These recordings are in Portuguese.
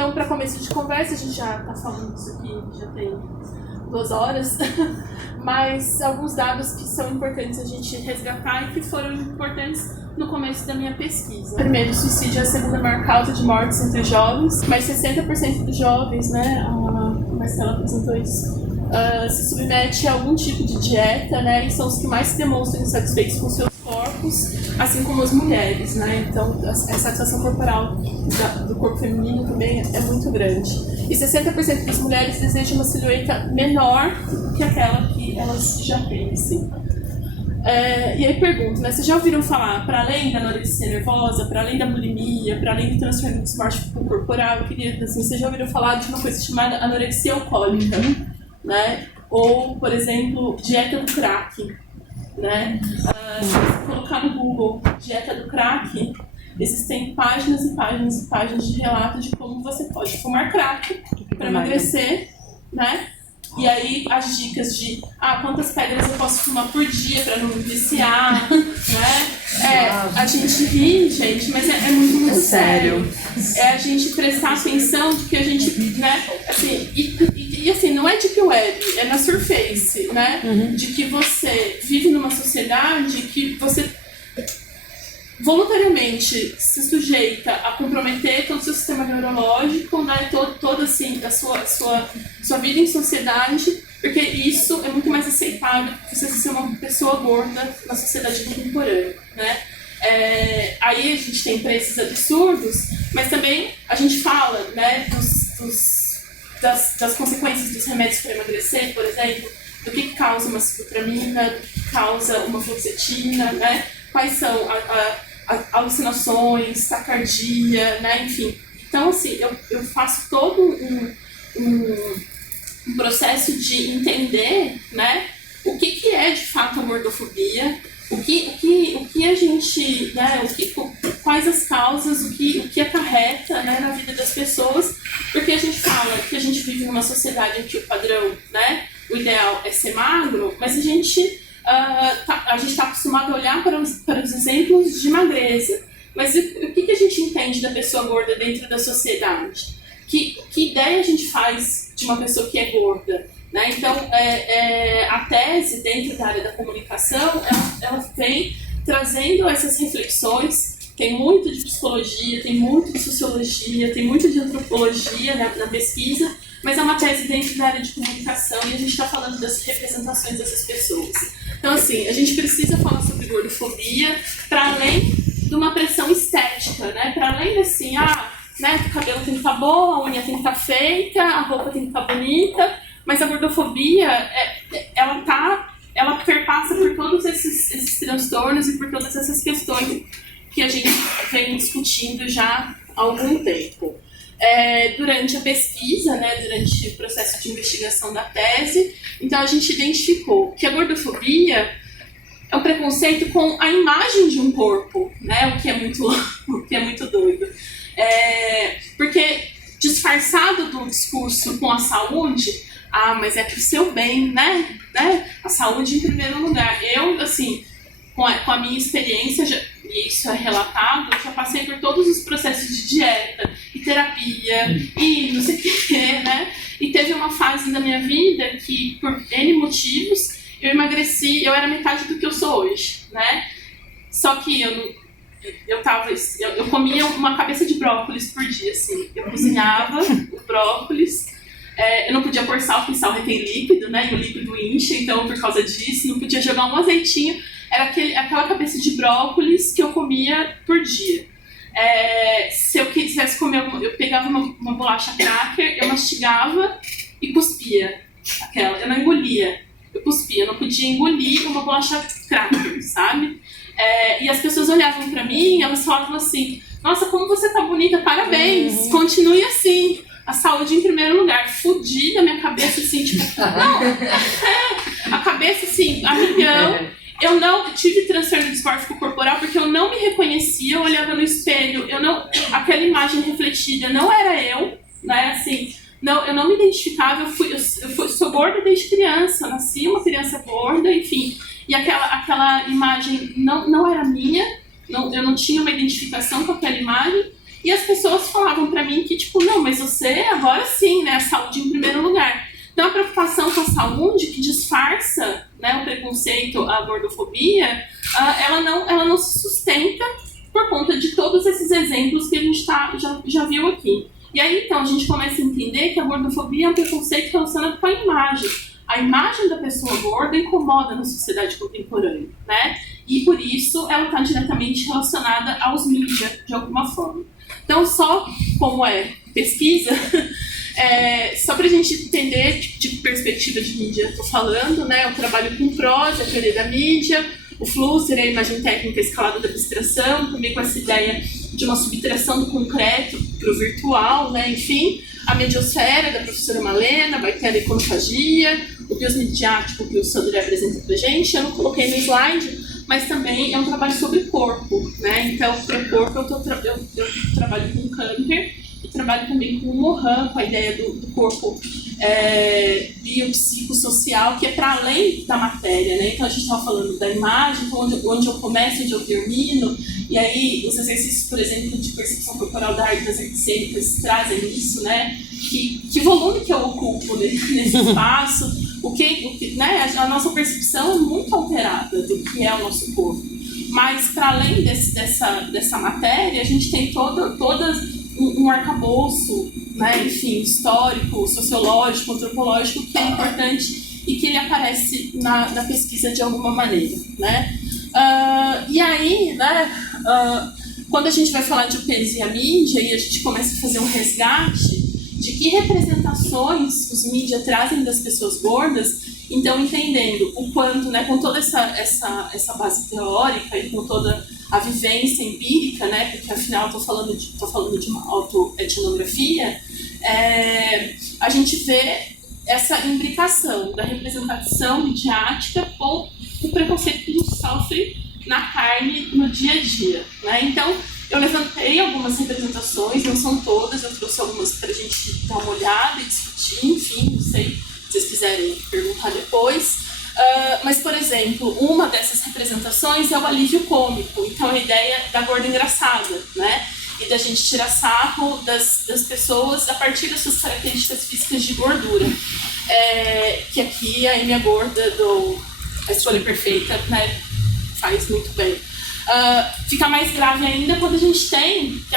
Então, para começo de conversa, a gente já está falando isso aqui, já tem 2 horas, mas alguns dados que são importantes a gente resgatar e que foram importantes no começo da minha pesquisa. Primeiro, o suicídio é a segunda maior causa de mortes entre jovens, mas 60% dos jovens, né, a Marcela apresentou isso, se submete a algum tipo de dieta, né, e são os que mais se demonstram insatisfeitos com seus corpos, assim como as mulheres, né, então a satisfação corporal do corpo feminino também é muito grande. E 60% das mulheres desejam uma silhueta menor que aquela que elas já têm, assim. E aí pergunto, né, vocês já ouviram falar, para além da anorexia nervosa, para além da bulimia, para além do transtorno do dismórfico corporal, eu queria, assim, vocês já ouviram falar de uma coisa chamada anorexia alcoólica, né? Ou, por exemplo, dieta do crack, né? Se você colocar no Google dieta do crack, existem páginas e páginas e páginas de relatos de como você pode fumar crack para emagrecer, né? E aí as dicas de quantas pedras eu posso fumar por dia para não me viciar, né? A gente ri, gente, mas é muito sério. É a gente prestar atenção de que a gente, né, assim, e assim, não é deep web, é na Surface, né? De que você vive numa sociedade que você voluntariamente se sujeita a comprometer todo o seu sistema neurológico, né, toda assim, a sua vida em sociedade, porque isso é muito mais aceitável que você ser uma pessoa gorda na sociedade contemporânea, né? Aí a gente tem preços absurdos, mas também a gente fala, né, das consequências dos remédios para emagrecer, por exemplo, do que causa uma ciclopramina, do que causa uma fluoxetina, né? Quais são alucinações, taquicardia, né? Enfim. Então, assim, eu faço todo um processo de entender, né, o que é de fato a gordofobia, o que a gente, né, quais as causas, o que acarreta, né, na vida das pessoas, porque a gente fala que a gente vive numa sociedade em que o padrão, né, o ideal é ser magro, mas a gente está acostumado a olhar para os exemplos de magreza. Mas o que a gente entende da pessoa gorda dentro da sociedade? Que ideia a gente faz de uma pessoa que é gorda? Né? Então, a tese dentro da área da comunicação, ela vem trazendo essas reflexões. Tem muito de psicologia, tem muito de sociologia, tem muito de antropologia na pesquisa, mas é uma tese dentro da área de comunicação e a gente está falando das representações dessas pessoas. Então, assim, a gente precisa falar sobre gordofobia para além de uma pressão estética, né? Para além de assim, né, o cabelo tem que estar bom, a unha tem que estar feita, a roupa tem que estar bonita, mas a gordofobia, ela perpassa por todos esses transtornos e por todas essas questões que a gente vem discutindo já há algum tempo. Durante a pesquisa, né, durante o processo de investigação da tese, então a gente identificou que a gordofobia é um preconceito com a imagem de um corpo, né, o que é muito doido. Porque disfarçado do discurso com a saúde, mas é pro seu bem, né? A saúde em primeiro lugar. Eu, assim, com a minha experiência, e isso é relatado, eu já passei por todos os processos de dieta e terapia e não sei o que, né? E teve uma fase da minha vida que, por N motivos, eu emagreci, eu era metade do que eu sou hoje, né? Só que eu comia uma cabeça de brócolis por dia, assim. Eu cozinhava o brócolis, eu não podia pôr sal, porque sal retém líquido, né? E o líquido incha, então por causa disso, não podia jogar um azeitinho. Era aquela cabeça de brócolis que eu comia por dia. Se eu quisesse comer, eu pegava uma bolacha cracker, eu mastigava e cuspia aquela. Eu não engolia, eu cuspia. Eu não podia engolir uma bolacha cracker, sabe? E as pessoas olhavam pra mim e elas falavam assim: nossa, como você tá bonita, parabéns, continue assim. A saúde em primeiro lugar. Fudida, minha cabeça assim, tipo, não, a cabeça assim, a milhão. Eu não tive transtorno dismórfico corporal porque eu não me reconhecia, eu olhava no espelho, aquela imagem refletida não era eu, né, assim, não, eu não me identificava, eu sou gorda desde criança, eu nasci uma criança gorda, enfim, e aquela imagem não era minha, eu não tinha uma identificação com aquela imagem, E as pessoas falavam pra mim que, tipo, não, mas você agora sim, né, a saúde em primeiro lugar. Então a preocupação com a saúde, que disfarça, né, o preconceito, a gordofobia, ela não se sustenta por conta de todos esses exemplos que a gente já viu aqui. E aí, então, a gente começa a entender que a gordofobia é um preconceito relacionado com a imagem. A imagem da pessoa gorda incomoda na sociedade contemporânea, né? E por isso ela está diretamente relacionada aos mídias, de alguma forma. Então, só como é pesquisa, só para a gente entender de que perspectiva de mídia eu estou falando, né? Eu trabalho com PROS, a teoria da mídia, o Flusser, a imagem técnica escalada da abstração, também com essa ideia de uma subtração do concreto para o virtual, né? Enfim, a mediosfera da professora Malena, vai ter a iconofagia, o biosmediático que o Sandro apresenta para a gente. Eu não coloquei no slide, mas também é um trabalho sobre corpo, né? Então, para o corpo eu trabalho com Camper e trabalho também com o Mohan, com a ideia do corpo biopsicossocial, que é para além da matéria, né? Então a gente estava falando da imagem, então onde eu começo, onde eu termino, e aí os exercícios, por exemplo, de percepção corporal da arte das artes cênicas trazem isso, né? Que volume que eu ocupo nesse espaço, né? A nossa percepção é muito alterada do que é o nosso corpo. Mas para além dessa matéria, a gente tem todas um arcabouço, né, enfim, histórico, sociológico, antropológico, que é importante e que ele aparece na pesquisa de alguma maneira, né? E aí, né, quando a gente vai falar de o peso e a mídia, e a gente começa a fazer um resgate de que representações os mídias trazem das pessoas gordas, então entendendo o quanto, né, com toda essa base teórica e com toda a vivência empírica, né, porque afinal estou falando de uma autoetnografia, a gente vê essa imbricação da representação midiática com o preconceito que a gente sofre na carne no dia a dia, né? Então eu levantei algumas representações, não são todas, eu trouxe algumas para a gente dar uma olhada e discutir, enfim, não sei se vocês quiserem perguntar depois. Mas, por exemplo, uma dessas representações é o alívio cômico, então a ideia da gorda engraçada, né? E da gente tirar sarro das pessoas a partir das suas características físicas de gordura. Que aqui a Amy Gorda A Escolha Perfeita, né, faz muito bem. Fica mais grave ainda quando a gente tem que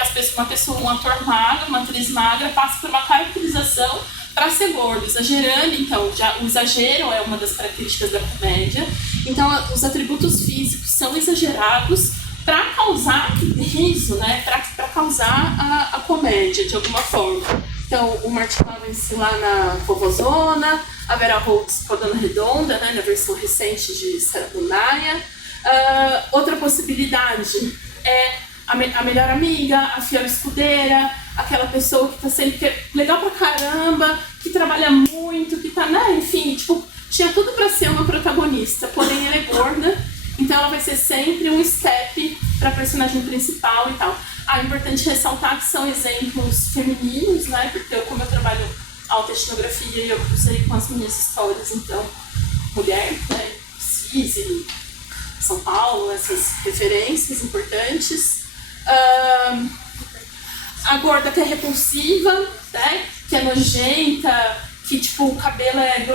um ator magro, uma atriz magra, passa por uma caracterização para ser gordo, exagerando. Então, o exagero é uma das características da comédia. Então, os atributos físicos são exagerados para causar riso, né? Para causar a comédia, de alguma forma. Então, o Martin Lawrence lá na Vovozona, a Vera Holtz com a Dona Redonda, né, na versão recente de Sarabundaia. Outra possibilidade é a melhor amiga, a fiel escudeira, aquela pessoa que tá sempre legal pra caramba, que trabalha muito, que tá, né, enfim, tipo, tinha tudo pra ser uma protagonista, porém ela é gorda, então ela vai ser sempre um step pra personagem principal e tal. É importante ressaltar que são exemplos femininos, né, porque como eu trabalho autoetnografia e eu usei com as minhas histórias, então, mulher, né, cis e São Paulo, essas referências importantes. A gorda que é repulsiva, né? Que é nojenta, que tipo, o cabelo é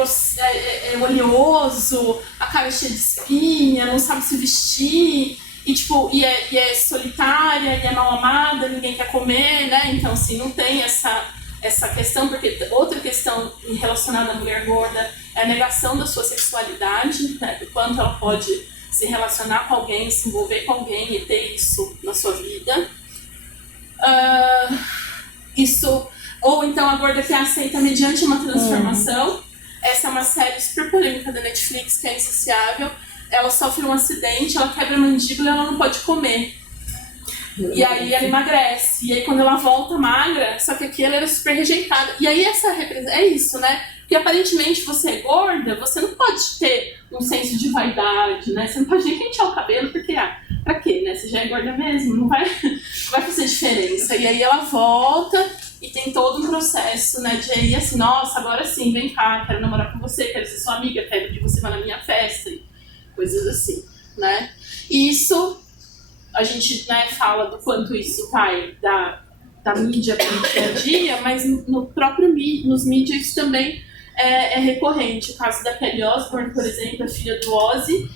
oleoso, a cara é cheia de espinha, não sabe se vestir, e, tipo, e é solitária, e é mal amada, ninguém quer comer, né? Então, assim, não tem essa questão, porque outra questão relacionada à mulher gorda é a negação da sua sexualidade, né? Do quanto ela pode se relacionar com alguém, se envolver com alguém e ter isso na sua vida. Ou então a gorda que é aceita mediante uma transformação. Essa é uma série super polêmica da Netflix, que é insaciável. Ela sofre um acidente, ela quebra a mandíbula e ela não pode comer. E aí ela emagrece. E aí quando ela volta magra, só que aqui ela era super rejeitada. E aí é isso, né? Porque aparentemente você é gorda, você não pode ter um senso de vaidade, né? Você não pode nem pentear o cabelo, porque, pra quê, né? Você já é gorda mesmo, não vai fazer diferença. E aí ela volta e tem todo um processo, né? De aí assim, nossa, agora sim, vem cá, quero namorar com você, quero ser sua amiga, quero que você vá na minha festa, e coisas assim, né? E isso, a gente, né, fala do quanto isso vai da mídia do dia a dia, mas no próprio nos mídias também é recorrente. O caso da Kelly Osbourne, por exemplo, a filha do Ozzy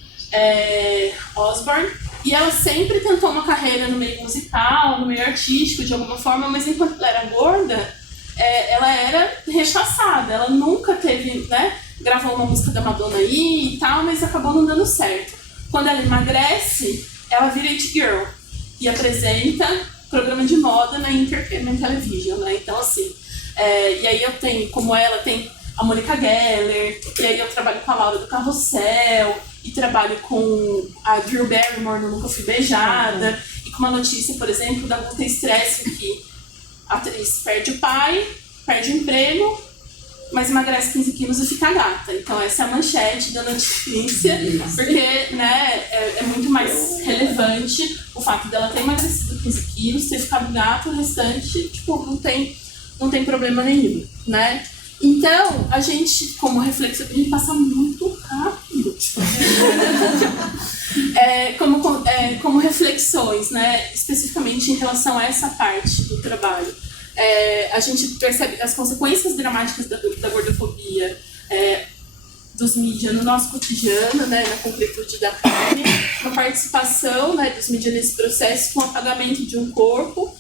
Osbourne, e ela sempre tentou uma carreira no meio musical, no meio artístico, de alguma forma, mas enquanto ela era gorda, ela era rechaçada, ela nunca teve, né, gravou uma música da Madonna aí e tal, mas acabou não dando certo. Quando ela emagrece, ela vira it girl e apresenta programa de moda na Entertainment Television, né? Então, assim, e aí eu tenho, como ela, tem a Monica Geller, e aí eu trabalho com a Laura do Carrossel, e trabalho com a Drew Barrymore no Nunca Fui Beijada, e com uma notícia, por exemplo, da Multa Estresse, em que a atriz perde o pai, perde o emprego, mas emagrece 15 quilos e fica gata. Então essa é a manchete da notícia, porque, né, é muito mais relevante o fato dela ter emagrecido 15 quilos, ter ficado gata, o restante, tipo, não tem problema nenhum, né? Então, a gente, como reflexão, a gente passa muito rápido. Como reflexões, né, especificamente em relação a essa parte do trabalho. A gente percebe as consequências dramáticas da gordofobia dos mídias no nosso cotidiano, né, na concretude da carne, na participação, né, dos mídias nesse processo, com o apagamento de um corpo,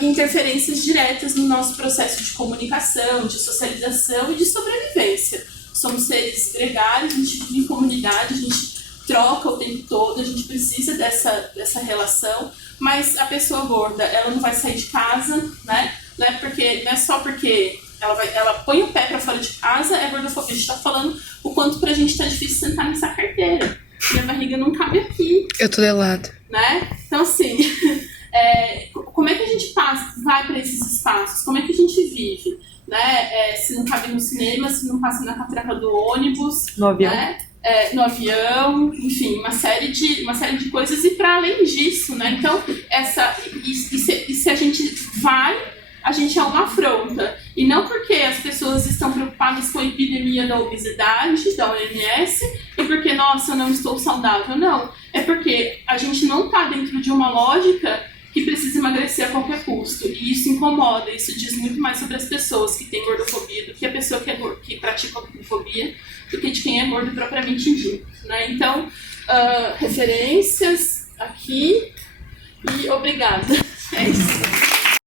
interferências diretas no nosso processo de comunicação, de socialização e de sobrevivência. Somos seres gregários, a gente vive em comunidade, a gente troca o tempo todo, a gente precisa dessa relação, mas a pessoa gorda, ela não vai sair de casa, né? Não é só porque ela põe o pé para fora de casa, é gordofobia. A gente tá falando o quanto pra gente tá difícil sentar nessa carteira. Minha barriga não cabe aqui. Eu tô de lado. Né? Então, assim, como é que a gente vai para esses espaços? Como é que a gente vive? Né? Se não cabe no cinema, se não passa na catraca do ônibus, no avião, né? No avião, enfim, uma série de coisas. E para além disso, né? Então, se a gente vai, a gente é uma afronta. E não porque as pessoas estão preocupadas com a epidemia da obesidade, da OMS, e porque, nossa, eu não estou saudável. Não, é porque a gente não está dentro de uma lógica que precisa emagrecer a qualquer custo. E isso incomoda, isso diz muito mais sobre as pessoas que têm gordofobia do que a pessoa que pratica gordofobia, do que de quem é gordo propriamente dito, né? Então, referências aqui e obrigada. É isso.